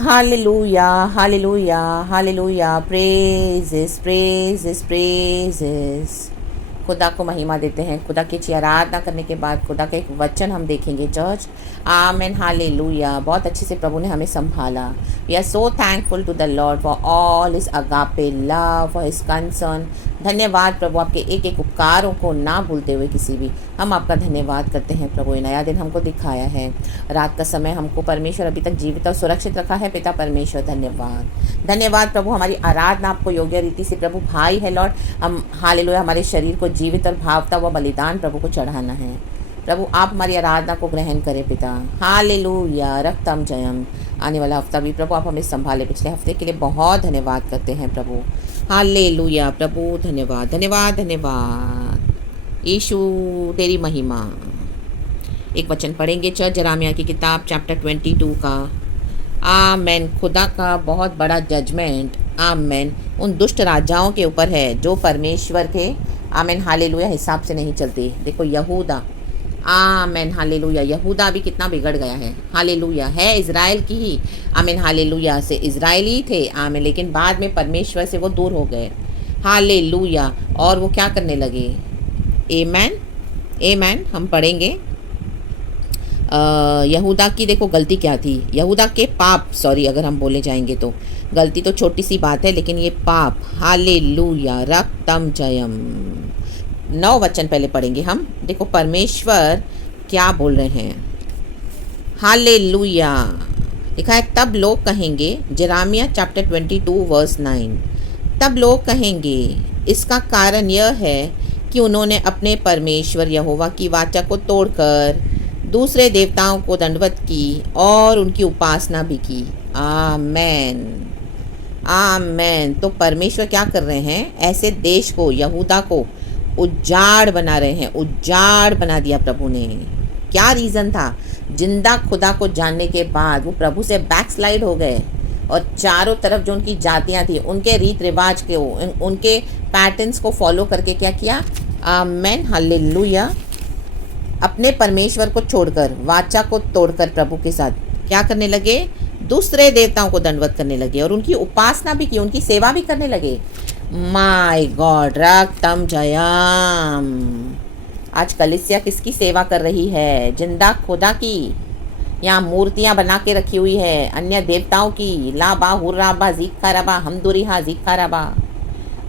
Hallelujah, hallelujah, hallelujah. Praises, praises, praises. खुदा को महिमा देते हैं। खुदा की अच्छी आराधना करने के बाद खुदा का एक वचन हम देखेंगे चर्च। आमेन, हालेलुया। बहुत अच्छे से प्रभु ने हमें संभाला। We are so thankful to the lord for all his agape love, for his concern. धन्यवाद प्रभु, आपके एक एक उपकारों को ना भूलते हुए किसी भी, हम आपका धन्यवाद करते हैं प्रभु। ये नया दिन हमको दिखाया है, रात का समय हमको परमेश्वर अभी तक जीवित और सुरक्षित रखा है। पिता परमेश्वर धन्यवाद, धन्यवाद प्रभु। हमारी आराधना आपको योग्य रीति से प्रभु भाई है लॉर्ड। हम हालेलुया, हमारे शरीर को जीवित और भावता हुआ बलिदान प्रभु को चढ़ाना है। प्रभु आप हमारी आराधना को ग्रहण करें पिता। हालेलुया, रक्तम जयम। आने वाला हफ्ता भी प्रभु आप हमें संभाले। पिछले हफ्ते के लिए बहुत धन्यवाद करते हैं प्रभु। हालेलुया प्रभु, धन्यवाद धन्यवाद धन्यवाद। यीशु तेरी महिमा। एक वचन पढ़ेंगे चर्च, जरामिया की किताब चैप्टर 22 का। आमेन। खुदा का बहुत बड़ा जजमेंट आमेन उन दुष्ट राजाओं के ऊपर है जो परमेश्वर के आमेन हालेलुया हिसाब से नहीं चलते। देखो यहूदा, आमेन हालेलुया, यहूदा भी कितना बिगड़ गया है। हालेलुया, है इज़राइल की ही आमेन हालेलुया से इज़राइली थे आमेन, लेकिन बाद में परमेश्वर से वो दूर हो गए। हालेलुया, और वो क्या करने लगे। आमेन आमेन। हम पढ़ेंगे यहूदा की देखो गलती क्या थी, यहूदा के पाप, सॉरी अगर हम बोले जाएंगे तो गलती तो छोटी सी बात है, लेकिन ये पाप। हालेलुया, रक्तम जयम। 9 वचन पहले पढ़ेंगे हम। देखो परमेश्वर क्या बोल रहे हैं। हालेलुया, लिखा है तब लोग कहेंगे, जरामिया चैप्टर 22 वर्स 9। तब लोग कहेंगे, इसका कारण यह है कि उन्होंने अपने परमेश्वर यहोवा की वाचा को तोड़कर दूसरे देवताओं को दंडवत की और उनकी उपासना भी की। आमेन आमेन। तो परमेश्वर क्या कर रहे हैं, ऐसे देश को, यहूदा को उजाड़ बना रहे हैं। उजाड़ बना दिया प्रभु ने। क्या रीज़न था, जिंदा खुदा को जानने के बाद वो प्रभु से बैकस्लाइड हो गए और चारों तरफ जो उनकी जातियां थी उनके रीत रिवाज के, उनके पैटर्न्स को फॉलो करके क्या किया। Amen hallelujah. अपने परमेश्वर को छोड़कर, वाचा को तोड़कर प्रभु के साथ क्या करने लगे, दूसरे देवताओं को दंडवत करने लगे और उनकी उपासना भी की, उनकी सेवा भी करने लगे। माय गॉड, रक्तम जयम। आज कलीसिया किसकी सेवा कर रही है, जिंदा खुदा की। यहाँ मूर्तियाँ बना के रखी हुई है अन्य देवताओं की। लाबा हुर्राबा जीका रबा हमदुरिहा जीका रबा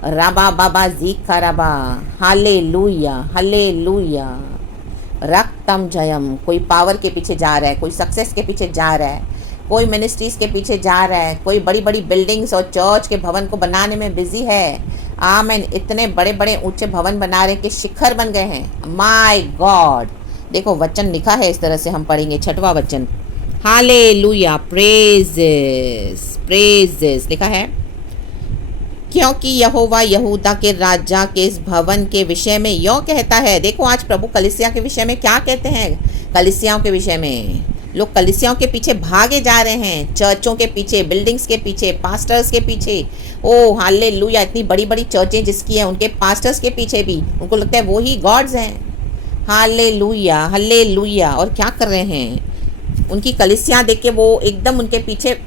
राबा बाबा जीका रबा। हालेलुया हालेलुया, रक्तम जयम। कोई पावर के पीछे जा रहा है, कोई सक्सेस के पीछे जा रहा है, कोई मिनिस्ट्रीज़ के पीछे जा रहा है, कोई बड़ी बड़ी बिल्डिंग्स और चर्च के भवन को बनाने में बिजी है। आमेन। इतने बड़े बड़े ऊंचे भवन बना रहे कि शिखर बन गए हैं। माय गॉड, देखो वचन लिखा है इस तरह से, हम पढ़ेंगे 6वां वचन। हालेलुया, प्रेजेस प्रेजेस लिखा है, क्योंकि यहोवा यहूदा के राजा के इस भवन के विषय में यों कहता है। देखो आज प्रभु कलीसिया के विषय में क्या कहते हैं। कलीसियाओं के विषय में लोग कलीसियाओं के पीछे भागे जा रहे हैं, चर्चों के पीछे, बिल्डिंग्स के पीछे, पास्टर्स के पीछे। ओ हालेलुया, इतनी बड़ी बड़ी चर्चें जिसकी हैं उनके पास्टर्स के पीछे भी उनको लगता है वो ही गॉड्स हैं। Hallelujah hallelujah. और क्या कर रहे हैं, उनकी कलीसियाँ देख के वो एकदम उनके पीछे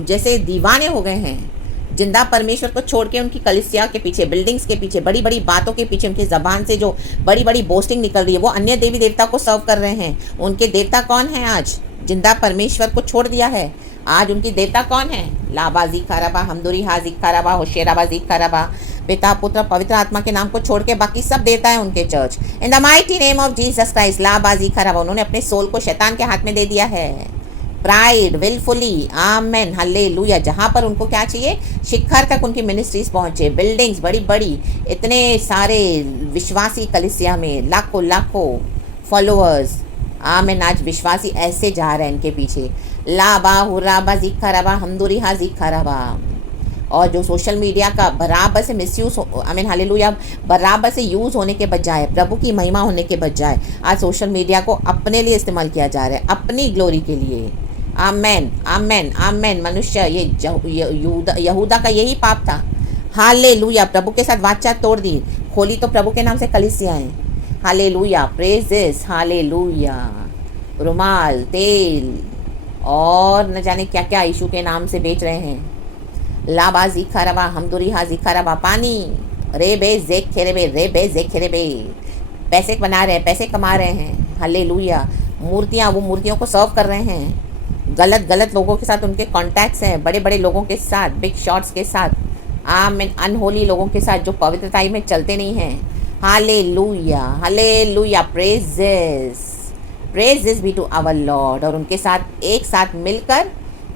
जैसे दीवाने हो गए हैं। जिंदा परमेश्वर को छोड़ के उनकी कलीसिया के पीछे, बिल्डिंग्स के पीछे, बड़ी बड़ी बातों के पीछे, उनकी ज़बान से जो बड़ी बड़ी बोस्टिंग निकल रही है, वो अन्य देवी देवता को सर्व कर रहे हैं। उनके देवता कौन है आज, जिंदा परमेश्वर को छोड़ दिया है। आज उनकी देवता कौन है, लाबा जीका रबा हमदुरी हा जीका रबा होशेराबा जीका रबा। पिता पुत्र पवित्र आत्मा के नाम को छोड़ के बाकी सब देता है उनके church. In the mighty name of Jesus Christ, लाबा जीका रबा। उन्होंने अपने सोल को शैतान के हाथ में दे दिया है। Pride, wilfully, amen hallelujah. जहाँ पर उनको क्या चाहिए, शिखर तक उनकी मिनिस्ट्रीज पहुँचे, बिल्डिंग्स बड़ी बड़ी, इतने सारे विश्वासी कलीसिया में, लाखों लाखों फॉलोअर्स। आमेन। आज विश्वासी ऐसे जा रहे हैं इनके पीछे। लाबा हुराबा जीका रबा हमदुरी हा जीका रबा। और जो सोशल मीडिया का बराबर से मिसयूज़, आमीन हालेलुया, बराबर से यूज़ होने के बजाय, प्रभु की महिमा होने के बजाय आज सोशल मीडिया को अपने लिए इस्तेमाल किया जा रहा है, अपनी ग्लोरी के लिए। आमेन आमेन आमेन। मनुष्य, ये यहूदा का यही पाप था। हालेलुया, प्रभु के साथ वाचा तोड़ दी, खोली तो प्रभु के नाम से कलीसियाएं। Hallelujah, praises, hallelujah. रुमाल, तेल और न जाने क्या क्या इशू के नाम से बेच रहे हैं। लाबा जीखा रबा हमदुरी हा जीखा रबा पानी रे बे जेक खेरे बे रे बे जेक खेरे बे। पैसे बना रहे हैं, पैसे कमा रहे हैं। हालेलुया। मूर्तियाँ, वो मूर्तियों को सर्व कर रहे हैं। गलत गलत लोगों के साथ उनके कॉन्टैक्ट्स हैं, बड़े बड़े लोगों के साथ, बिग शॉट्स के साथ, आमीन, अनहोली लोगों के साथ जो पवित्रताई में चलते नहीं हैं। Hallelujah, hallelujah, praises be to our lord. और उनके साथ एक साथ मिलकर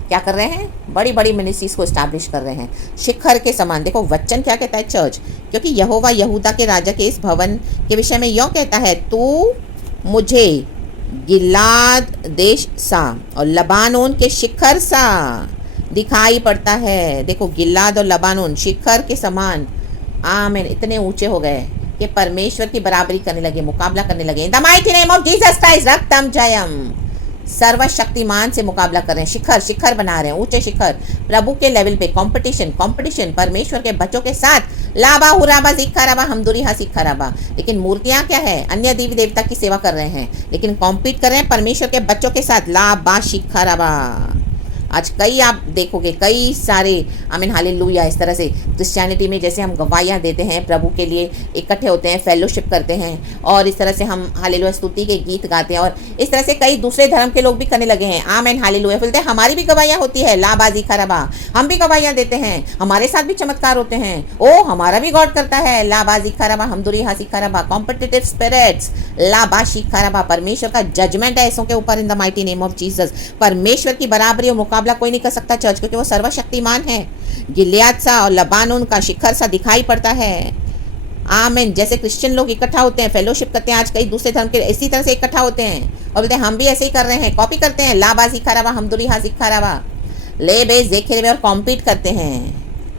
क्या कर रहे हैं? बड़ी बड़ी मिनिस्ट्रीज को इस्टेब्लिश कर रहे हैं शिखर के समान। देखो वचन क्या कहता है चर्च, क्योंकि यहोवा यहूदा के राजा के इस भवन के विषय में यूँ कहता है, तू मुझे गिलाद देश सा और लबानोन के शिखर सा दिखाई पड़ता है। देखो गिलाद और लबानोन शिखर के समान, आमीन, इतने ऊंचे हो गए कि परमेश्वर की बराबरी करने लगे, मुकाबला करने लगे। In the mighty name of Jesus Christ रक्तम जयम। सर्वशक्तिमान से मुकाबला कर रहे हैं, शिखर शिखर बना रहे हैं, ऊंचे शिखर प्रभु के लेवल पे। कंपटीशन परमेश्वर के बच्चों के साथ। लाबा हुराबा सीखा रबा हमदुरी हा सीखा रबा। लेकिन मूर्तियां क्या है? अन्य देवी देवता की सेवा कर रहे हैं, लेकिन कॉम्पीट कर रहे हैं परमेश्वर के बच्चों के साथ। लाबा सीखा रबा। आज कई आप देखोगे, कई सारे आमीन हालेलुया इस तरह से क्रिश्चियनिटी में जैसे हम गवाहियाँ देते हैं, प्रभु के लिए इकट्ठे होते हैं, फेलोशिप करते हैं, और इस तरह से हम हालेलुया स्तुति के गीत गाते हैं, और इस तरह से कई दूसरे धर्म के लोग भी करने लगे हैं। आमीन हालेलुया। बोलते हैं हमारी भी गवाहियाँ होती है, लाबाजी खराबा, हम भी गवाहियाँ देते हैं, हमारे साथ भी चमत्कार होते हैं। ओ हमारा भी गॉड करता है, लाबाजी खराबा हमदुरी हासी खराबा। कॉम्पिटिटिव स्पिरिट्स, लाबाशी खराबा। परमेश्वर का जजमेंट है ऐसों के ऊपर इन the mighty name of Jesus. परमेश्वर की बराबरी और मुकाबला कोई नहीं कर सकता चर्च, क्योंकि वो सर्वशक्तिमान है। गिलियाद सा और लबानोन का शिखर सा दिखाई पड़ता है। आमीन। जैसे क्रिश्चियन लोग इकट्ठा होते हैं, फेलोशिप करते हैं, आज कई दूसरे धर्म के इसी तरह से इकट्ठा होते हैं और बोलते हैं हम भी ऐसे ही कर रहे हैं, कॉपी करते हैं। लाबाजी खराबा हमदुरी हाजी खराबा ले बे जेखे और कॉम्पीट करते हैं।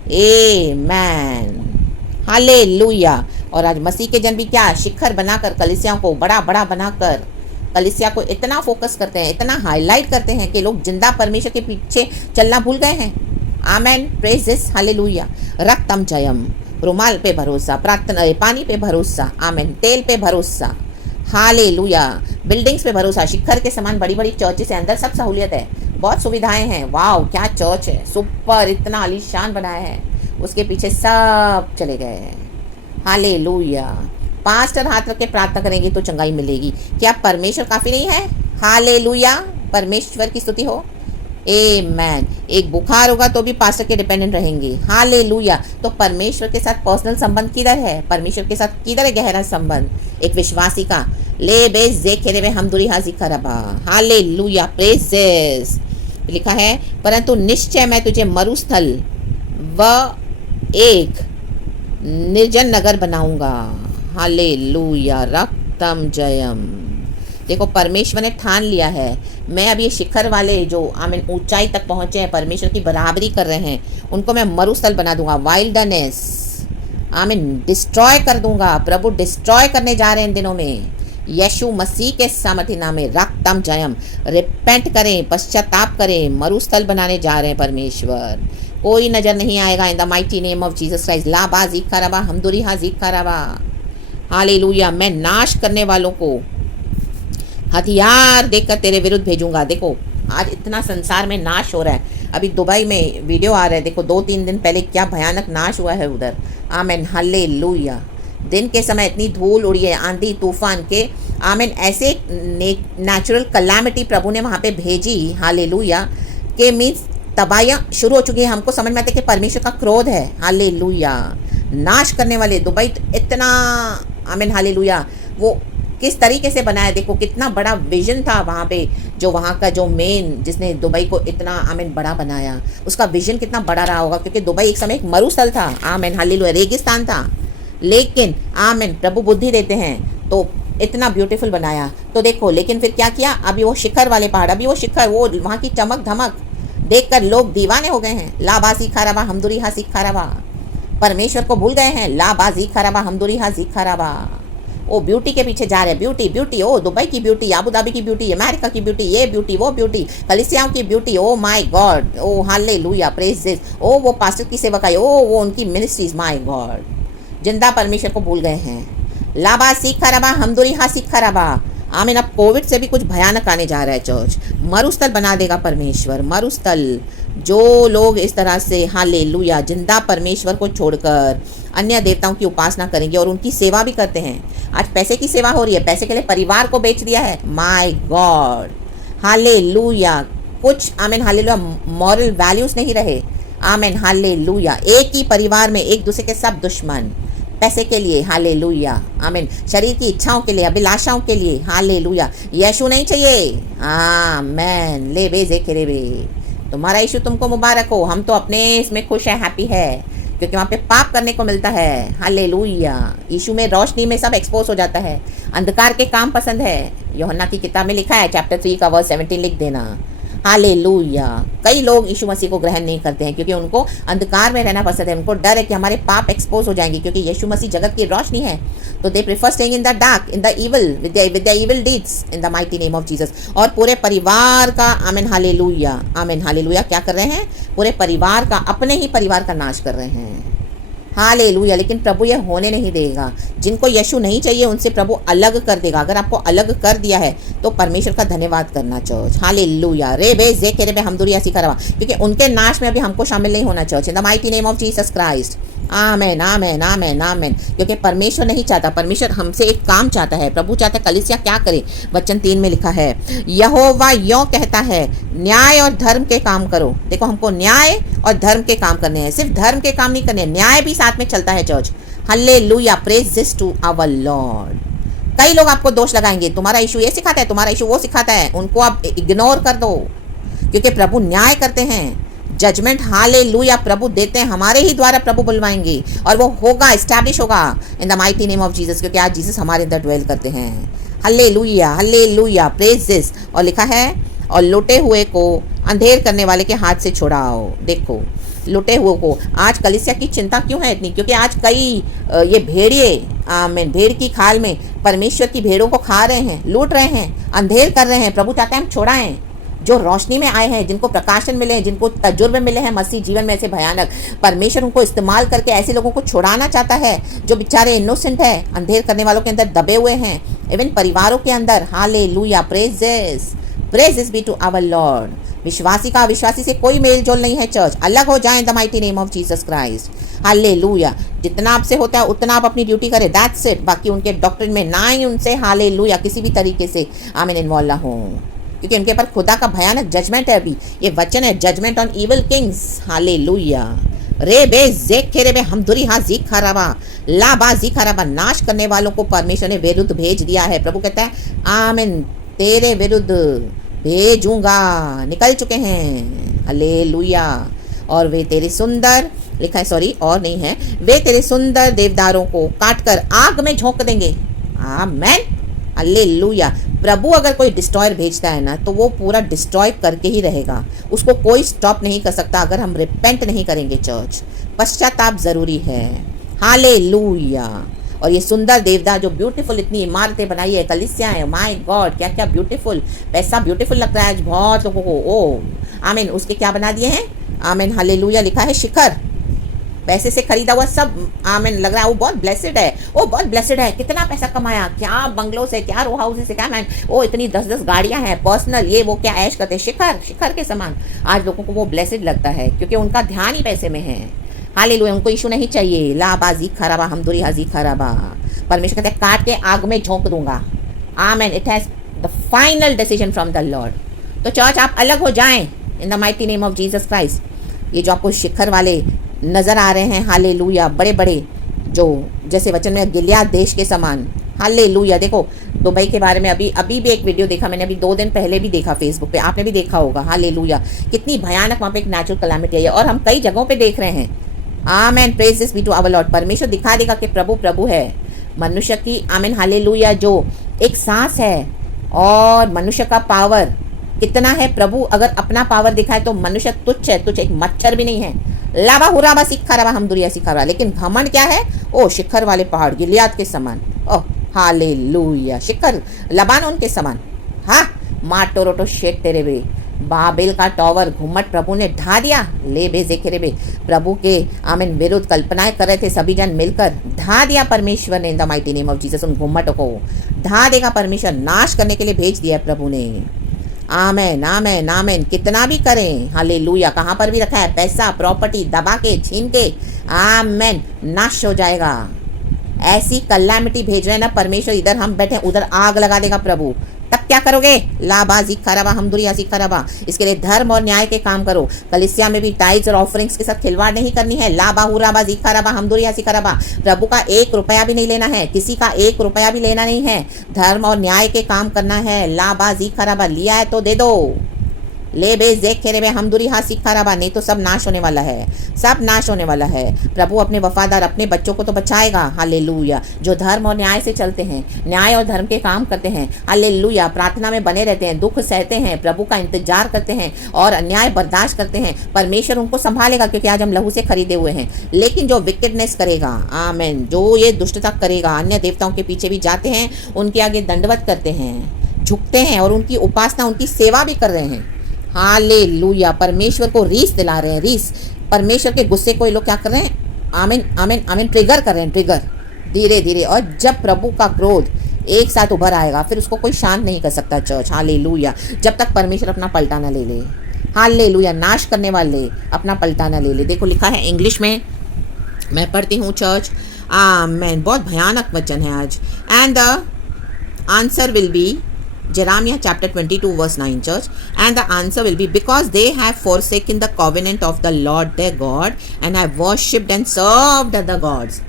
आमीन हालेलुया। और आज मसीह के जन भी क्या शिखर बनाकर कलीसियाओं को बड़ा बड़ा बनाकर कलीसिया को इतना फोकस करते हैं, इतना हाईलाइट करते हैं कि लोग जिंदा परमेश्वर के पीछे चलना भूल गए हैं। Amen, praise this, hallelujah. रक्तम जयम, रुमाल पे भरोसा, प्रार्थना पानी पे भरोसा, आमेन, तेल पे भरोसा, हालेलुया। बिल्डिंग्स पे भरोसा, शिखर के समान बड़ी बड़ी चर्चेस है, अंदर सब सहूलियत है, बहुत सुविधाएं हैं। वाओ क्या चर्च है, सुपर, इतना आलीशान बनाया है, उसके पीछे सब चले गए हैं। हालेलुया। पास्टर हाथ रख के प्रार्थना करेंगे तो चंगाई मिलेगी। क्या परमेश्वर काफ़ी नहीं है? हालेलुया, परमेश्वर की स्तुति हो। आमेन। एक बुखार होगा तो भी पास्टर के डिपेंडेंट रहेंगे। हालेलुया। तो परमेश्वर के साथ पर्सनल संबंध किधर है? परमेश्वर के साथ किधर है गहरा संबंध एक विश्वासी का? ले बेस जे खेरे में हमदुरी हाजी खराबा। Hallelujah, praises. लिखा है परंतु निश्चय मैं तुझे मरुस्थल व एक निर्जन नगर बनाऊंगा। हालेलुया, रक्तम जयम। देखो परमेश्वर ने ठान लिया है, मैं अब ये शिखर वाले जो आमीन ऊंचाई तक पहुंचे हैं, परमेश्वर की बराबरी कर रहे हैं, उनको मैं मरुस्थल बना दूंगा, वाइल्डनेस, आमीन, डिस्ट्रॉय कर दूंगा। प्रभु डिस्ट्रॉय करने जा रहे हैं इन दिनों में यीशु मसीह के सामर्थ्य नाम में। रक्तम जयम। रिपेंट करें, पश्चाताप करें, मरुस्थल बनाने जा रहे हैं परमेश्वर। कोई नजर नहीं आएगा इन the mighty name of Jesus Christ. लाबा जीखा रबा हमदुरी हा जीखा रबा। हालेलुया। मैं नाश करने वालों को हथियार देकर तेरे विरुद्ध भेजूंगा। देखो आज इतना संसार में नाश हो रहा है। अभी दुबई में वीडियो आ रहा है, देखो 2-3 दिन पहले क्या भयानक नाश हुआ है उधर। आमीन हालेलुया। दिन के समय इतनी धूल उड़ी है, आंधी तूफान के, आमीन, ऐसे नेचुरल कलामिटी प्रभु ने वहाँ पे भेजी। हालेलुया। के मीन्स तबाहियाँ शुरू हो चुकी है। हमको समझ में आता है कि परमेश्वर का क्रोध है। हालेलुया। नाश करने वाले दुबई इतना, आमीन हालेलुया, वो किस तरीके से बनाया। देखो कितना बड़ा विजन था वहाँ पे, जो वहाँ का जो मेन जिसने दुबई को इतना आमीन बड़ा बनाया, उसका विजन कितना बड़ा रहा होगा, क्योंकि दुबई एक समय एक मरुस्थल था। आमीन हालेलुया, रेगिस्तान था। लेकिन आमीन प्रभु बुद्धि देते हैं तो इतना ब्यूटीफुल बनाया। तो देखो लेकिन फिर क्या किया, अभी वो शिखर वाले पहाड़, अभी वो शिखर, वो वहाँ की चमक धमक देखकर लोग दीवाने हो गए हैं। लाबाजी खराबा हमदुरी हा सीखा रबा। परमेश्वर को भूल गए हैं। लाबाजी खराबा हमदुरी हा सीखा रबा। ओ ब्यूटी के पीछे जा रहे हैं, ब्यूटी ब्यूटी, ओ दुबई की ब्यूटी, आबू धाबी की ब्यूटी, अमेरिका की ब्यूटी, ये ब्यूटी वो ब्यूटी, कलीसियाओं की beauty. Oh my God, oh hallelujah, praise this. Oh वो पास्टर की सेवकाई, ओ वो उनकी मिनिस्ट्रीज, माय गॉड, जिंदा परमेश्वर को भूल गए हैं। लाबा सीखा रबा हमदुरी हा सीखा रबा। आमीन। अब कोविड से भी कुछ भयानक आने जा रहा है चर्च। मरुस्थल बना देगा परमेश्वर, मरुस्थल। जो लोग इस तरह से हालेलुया जिंदा परमेश्वर को छोड़कर अन्य देवताओं की उपासना करेंगे और उनकी सेवा भी करते हैं। आज पैसे की सेवा हो रही है, पैसे के लिए परिवार को बेच दिया है। My God, hallelujah. कुछ आमीन हालेलुया मॉरल वैल्यूज नहीं रहे। आमीन हालेलुया। एक ही परिवार में एक दूसरे के सब दुश्मन, पैसे के लिए हालेलुया, आमीन, शरीर की इच्छाओं के लिए, अभिलाषाओं के लिए हालेलुया। यीशु नहीं चाहिए, आमीन। ले बे जेकेरे बे, तुम्हारा यीशु तुमको मुबारक हो। हम तो अपने इसमें खुश है, हैप्पी है, क्योंकि वहाँ पे पाप करने को मिलता है। हालेलुया। यीशु में रोशनी में सब एक्सपोज हो जाता है। अंधकार के काम पसंद है। यूहन्ना की किताब में लिखा है चैप्टर 3 का वर्स 17 लिख देना। हालेलुया। कई लोग यीशु मसीह को ग्रहण नहीं करते हैं क्योंकि उनको अंधकार में रहना पसंद है। उनको डर है कि हमारे पाप एक्सपोज हो जाएंगे, क्योंकि यीशु मसीह जगत की रोशनी है। तो they prefer staying in the dark, in the evil, with the evil deeds in the mighty name of Jesus. और पूरे परिवार का आमीन हालेलुया, आमीन हालेलुया क्या कर रहे हैं? पूरे परिवार का, अपने ही परिवार का नाश कर रहे हैं। हालेलुया। लेकिन प्रभु ये होने नहीं देगा। जिनको यीशु नहीं चाहिए उनसे प्रभु अलग कर देगा। अगर आपको अलग कर दिया है तो परमेश्वर का धन्यवाद करना चर्च। हालेलुया। रे बे जे के रे बे हम दुरिया सी करवा, क्योंकि उनके नाश में अभी हमको शामिल नहीं होना church. In the mighty name of Jesus Christ, amen amen amen amen. क्योंकि परमेश्वर नहीं चाहता, परमेश्वर हमसे एक काम चाहता है। प्रभु चाहता है कलीसिया क्या करे? वचन 3 में लिखा है, यहोवा यों कहता है, न्याय और धर्म के काम करो। देखो, हमको न्याय और धर्म के काम करने हैं। सिर्फ धर्म के काम नहीं करने, न्याय भी साथ में चलता है church. Hallelujah. Praise this to our lord. कई लोग आपको दोष लगाएंगे, तुम्हारा यीशु ये सिखाता है, तुम्हारा यीशु वो सिखाता है। उनको आप इग्नोर कर दो, क्योंकि प्रभु न्याय करते हैं। जजमेंट हालेलुया प्रभु देते हैं, हमारे ही द्वारा प्रभु बुलवाएंगे और वो होगा, एस्टैब्लिश होगा इन the mighty name of Jesus, क्योंकि आज जीसस हमारे अंदर ड्वेल करते हैं। Hallelujah hallelujah. Praise this. और लिखा है, और लुटे हुए को अंधेर करने वाले के हाथ से छुड़ाओ। देखो, लुटे हुए को। आज कलीसिया की चिंता क्यों है इतनी? क्योंकि आज कई ये भेड़िए आमीन भेड़ की खाल में परमेश्वर की भेड़ों को खा रहे हैं, लूट रहे हैं, अंधेर कर रहे हैं। प्रभु चाहते हैं हम छुड़ाएं। जो रोशनी में आए हैं, जिनको प्रकाशन मिले हैं, जिनको तजुर्बे मिले हैं मसीह जीवन में ऐसे भयानक, परमेश्वर उनको इस्तेमाल करके ऐसे लोगों को छुड़ाना चाहता है जो बेचारे इनोसेंट है, अंधेर करने वालों के अंदर दबे हुए हैं, इवन परिवारों के अंदर। Hallelujah. Praises be to our lord. विश्वासी का अविश्वासी से कोई मेल जोल नहीं है चर्च। अलग हो जाएं the mighty name of Jesus Christ. Hallelujah. जितना आपसे होता है उतना आप अपनी ड्यूटी करें, दैट्स इट। बाकी उनके डॉक्ट्रिन में ना ही उनसे हालेलुया किसी भी तरीके से आमीन इन्वॉल्व ना हो, क्योंकि उनके पर खुदा का भयानक जजमेंट है। अभी ये वचन है, judgement on evil kings. Hallelujah. रे बे जेखे रे बे हम दुरी हा जी खराबा ला बा जी खराबा। नाश करने वालों को परमेश्वर ने विरुद्ध भेज दिया है। प्रभु कहता है आमीन, तेरे विरुद्ध भेजूंगा। निकल चुके हैं। हालेलुया। और वे तेरे सुंदर, लिखा है सॉरी और नहीं है, वे तेरे सुंदर देवदारों को काटकर आग में झोंक देंगे। आमीन। हालेलुया। प्रभु अगर कोई डिस्ट्रॉयर भेजता है ना, तो वो पूरा डिस्ट्रॉय करके ही रहेगा। उसको कोई स्टॉप नहीं कर सकता अगर हम रिपेंट नहीं करेंगे चर्च। पश्चाताप जरूरी है। हालेलुया। और ये सुंदर देवदार जो ब्यूटीफुल इतनी इमारतें बनाई है, कलीसिया है, माय गॉड क्या क्या ब्यूटीफुल। पैसा ब्यूटीफुल लगता है आज बहुत लोगों को। ओ आमीन। उसके क्या बना दिए हैं? आमीन हालेलुया। लिखा है शिखर, पैसे से खरीदा हुआ सब। आमीन। लग रहा है वो बहुत ब्लेसिड है, वो बहुत ब्लेसिड है। कितना पैसा कमाया, क्या बंगलों से, क्या रो हाउस से, क्या मैन, वो इतनी 10-10 गाड़ियां हैं पर्सनल, ये वो क्या ऐश करते हैं। शिखर के समान आज लोगों को वो ब्लेसिड लगता है, क्योंकि उनका ध्यान ही पैसे में है। हालेलुया। उनको यीशु नहीं चाहिए। लाबाजी खराबा हम दुरी हाजी खराबा। परमेश्वर कहते हैं काट के आग में झोंक दूंगा। आमीन। It has the final decision from the Lord. तो चर्च आप अलग हो जाएं इन the mighty name of Jesus Christ. ये जो आपको शिखर वाले नजर आ रहे हैं, हालेलुया, बड़े बड़े, जो जैसे वचन में गिलियाद देश के समान। हालेलुया। देखो दुबई के बारे में अभी भी एक वीडियो देखा मैंने, अभी 2 दिन पहले भी देखा फेसबुक पे, आपने भी देखा होगा। हालेलुया। कितनी भयानक वहाँ पे एक नेचुरल कैलामिटी है, और हम कई जगहों पे देख रहे हैं। Amen. Praise this be to our Lord. परमेश्वर दिखा देगा कि प्रभु प्रभु है। मनुष्य की आमीन हालेलुया जो एक सांस है, और मनुष्य का पावर कितना है। प्रभु अगर अपना पावर दिखाए तो मनुष्य तुच्छ है, तुच्छ, एक मच्छर भी नहीं है। लाबा हुराबा सिखा रहा हम दुरिया सिखा रहा। लेकिन घमंड क्या है? ओ शिखर वाले पहाड़ गिलियाद के समान। Oh hallelujah. शिखर लबानोन के समान। हाँ माटो रोटो शेट तेरे वे। बाबेल का टॉवर घुम्मट प्रभु ने ढा दिया। ले बे जेखे बे, प्रभु के आमीन विरुद्ध कल्पनाएं कर रहे थे सभी जन मिलकर, ढा दिया परमेश्वर ने इन the mighty name of Jesus. उन घुम्मटों को ढा देगा परमेश्वर, नाश करने के लिए भेज दिया है प्रभु ने। आमेन आमेन आमेन। कितना भी करें, हालेलुया, कहाँ पर भी रखा है पैसा प्रॉपर्टी दबा के छीन के, आमेन, नाश हो जाएगा। ऐसी कल्यामिटी भेज रहे हैं ना परमेश्वर, इधर हम बैठे उधर आग लगा देगा प्रभु। तब क्या करोगे? लाबाजी खराबा हमदुरियासी खराबा। इसके लिए धर्म और न्याय के काम करो। कलिसिया में भी टाइल्स और ऑफरिंग्स के साथ खिलवाड़ नहीं करनी है। लाबाहुराबाजी खराबा हमदुरियासी खराबा। प्रभु का 1 रुपया भी नहीं लेना है, किसी का 1 रुपया भी लेना नहीं है। धर्म और न्याय के काम करना है। लाबाजी खराबा, लिया है तो दे दो। ले बे जेखे रे बे हमदुरी हा सीखा रबा, नहीं तो सब नाश होने वाला है, सब नाश होने वाला है। प्रभु अपने वफादार अपने बच्चों को तो बचाएगा। हालेलुया। जो धर्म और न्याय से चलते हैं, न्याय और धर्म के काम करते हैं, हालेलुया, प्रार्थना में बने रहते हैं, दुख सहते हैं, प्रभु का इंतजार करते हैं और अन्याय बर्दाश्त करते हैं, परमेश्वर उनको संभालेगा, क्योंकि आज हम लहू से खरीदे हुए हैं। लेकिन जो विकेडनेस करेगा, आमेन, जो ये दुष्टता करेगा, अन्य देवताओं के पीछे भी जाते हैं, उनके आगे दंडवत करते हैं, झुकते हैं और उनकी उपासना उनकी सेवा भी कर रहे हैं। हालेलुया। परमेश्वर को रीस दिला रहे हैं, रीस। परमेश्वर के गुस्से को ये लोग क्या कर रहे हैं? आमीन आमीन आमीन, ट्रिगर कर रहे हैं, ट्रिगर धीरे धीरे। और जब प्रभु का क्रोध एक साथ उभर आएगा, फिर उसको कोई शांत नहीं कर सकता चर्च। हालेलुया। जब तक परमेश्वर अपना पलटाना ले ले, हालेलुया, नाश करने वाले अपना पलटाना ले ले। देखो लिखा है इंग्लिश में, मैं पढ़ती हूँ चर्च। आमीन। बहुत भयानक वचन है आज। And the answer will be Jeremiah chapter 22 verse 9 church, and the answer will be, because they have forsaken the covenant of the Lord their God and have worshipped and served other gods.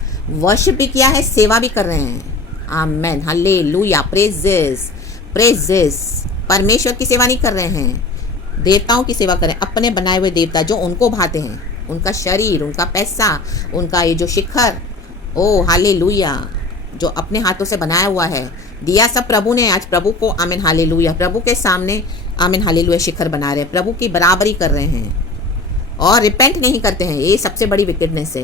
Worship भी किया है, सेवा भी कर रहे हैं। Amen, hallelujah, praises, praises। परमेश्वर की सेवा नहीं कर रहे हैं, देवताओं की सेवा करें, अपने बनाए हुए देवता जो उनको भाते हैं, उनका शरीर, उनका पैसा, उनका ये जो शिखर, ओ हालेलुया, जो अपने हाथों से बनाया हुआ है, दिया सब प्रभु ने। आज प्रभु को, आमीन हालेलुया, प्रभु के सामने, आमीन हालेलुया, शिखर बना रहे हैं, प्रभु की बराबरी कर रहे हैं और रिपेंट नहीं करते हैं। ये सबसे बड़ी विकेडनेस है।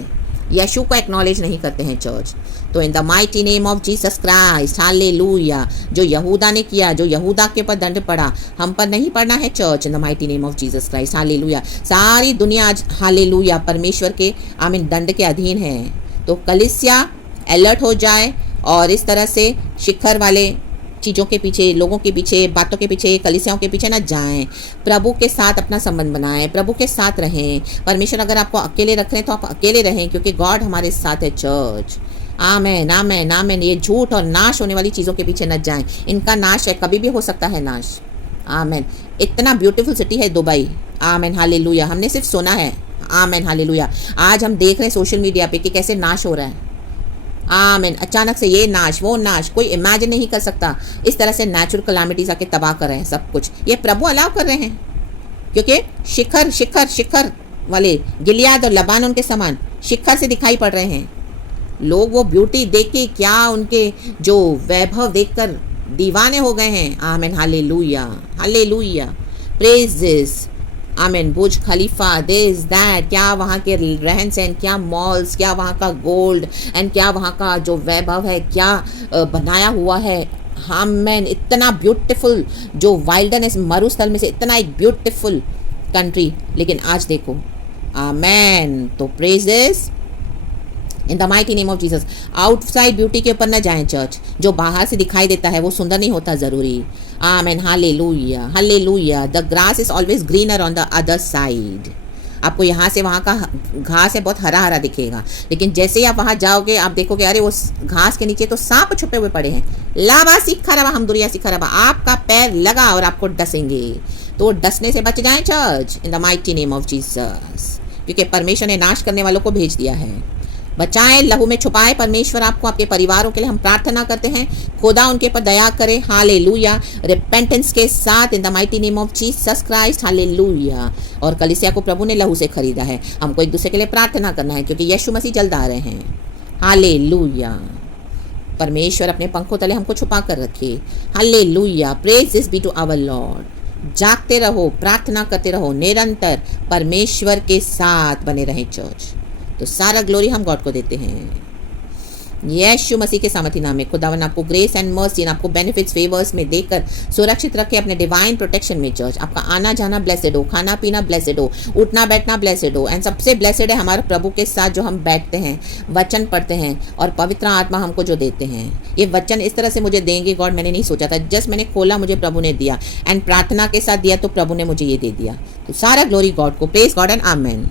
यीशु को एक्नॉलेज नहीं करते हैं चर्च। तो इन the mighty name of Jesus Christ, hallelujah, जो यहूदा ने किया, जो यहूदा के ऊपर दंड पड़ा, हम पर नहीं पड़ना है church. In the mighty name of Jesus Christ, hallelujah. सारी दुनिया आज हालेलुया परमेश्वर के, आमीन, दंड के अधीन है। तो कलीसिया अलर्ट हो जाए और इस तरह से शिखर वाले चीज़ों के पीछे, लोगों के पीछे, बातों के पीछे, कलीसियाओं के पीछे ना जाएं। प्रभु के साथ अपना संबंध बनाएं, प्रभु के साथ रहें। परमेश्वर अगर आपको अकेले रख रहे हैं तो आप अकेले रहें, क्योंकि गॉड हमारे साथ है चर्च। आमेन आमेन आमेन। ये झूठ और नाश होने वाली चीज़ों के पीछे न जाएं। इनका नाश है, कभी भी हो सकता है नाश। आमेन। इतना ब्यूटीफुल सिटी है दुबई। Amen hallelujah. हमने सिर्फ सुना है। Amen hallelujah. आज हम देख रहे हैं सोशल मीडिया पे कि कैसे नाश हो रहा है। आमीन। अचानक से ये नाश वो नाश, कोई इमेजिन नहीं कर सकता। इस तरह से नेचुरल कलामिटीज आके तबाह कर रहे हैं सब कुछ। ये प्रभु अलाउ कर रहे हैं, क्योंकि शिखर शिखर शिखर वाले गिलियाद और लबानोन के समान शिखर से दिखाई पड़ रहे हैं। लोग वो ब्यूटी देख के, क्या उनके जो वैभव देखकर दीवाने हो गए हैं। आमीन हालेलुया हालेलुया, प्रेजेस। आमीन। बुर्ज खलीफा, दिस दैट, क्या वहाँ के रहन सहन, क्या मॉल्स, क्या वहाँ का गोल्ड एंड क्या वहाँ का जो वैभव है, क्या बनाया हुआ है। आमीन। इतना ब्यूटीफुल जो वाइल्डनेस, मरुस्थल में से इतना एक ब्यूटीफुल कंट्री, लेकिन आज देखो। आमीन। तो praises in the mighty name of Jesus. Outside beauty के ऊपर न जाएं चर्च। जो बाहर से दिखाई देता है वो सुंदर नहीं होता ज़रूरी। आमीन hallelujah hallelujah. The grass is always greener on the other side. आपको यहाँ से वहाँ का घास है बहुत हरा हरा दिखेगा, लेकिन जैसे ही आप वहाँ जाओगे आप देखोगे अरे वो घास के नीचे तो सांप छुपे हुए पड़े हैं। लाबा सीखा रबा हमदुरिया सीखा रबा। आपका पैर लगा और आपको डसेंगे, तो डसने से बच जाएं church in the mighty name of Jesus, क्योंकि परमेश्वर ने नाश करने वालों को भेज दिया है। बचाएं, लहू में छुपाए परमेश्वर आपको, आपके परिवारों के लिए हम प्रार्थना करते हैं। खुदा उनके पर दया करे। हालेलुया। रिपेंटेंस के साथ इन the mighty name of Jesus Christ. Hallelujah. और कलीसिया को प्रभु ने लहू से खरीदा है। हमको एक दूसरे के लिए प्रार्थना करना है, क्योंकि यीशु मसीह जल्द आ रहे हैं। हालेलुया। परमेश्वर अपने पंखों तले हमको छुपा कर रखे। Hallelujah. Praise be to our lord. जागते रहो, प्रार्थना करते रहो, निरंतर परमेश्वर के साथ बने रहें चर्च। तो सारा ग्लोरी हम गॉड को देते हैं। यीशु मसीह के सामर्थी नाम में खुदावन आपको ग्रेस एंड मर्सी, आपको बेनिफिट्स फेवर्स में देकर सुरक्षित रखे अपने डिवाइन प्रोटेक्शन में। चर्च आपका आना जाना ब्लेसेड हो, खाना पीना ब्लेसेड हो, उठना बैठना ब्लेसेड हो। एंड सबसे ब्लेसेड है हमारे प्रभु के साथ जो हम बैठते हैं, वचन पढ़ते हैं और पवित्र आत्मा हमको जो देते हैं। ये वचन इस तरह से मुझे देंगे गॉड, मैंने नहीं सोचा था, जस्ट मैंने खोला, मुझे प्रभु ने दिया एंड प्रार्थना के साथ दिया तो प्रभु ने मुझे ये दे दिया। तो सारा ग्लोरी गॉड को, प्रेज गॉड एंड आमेन।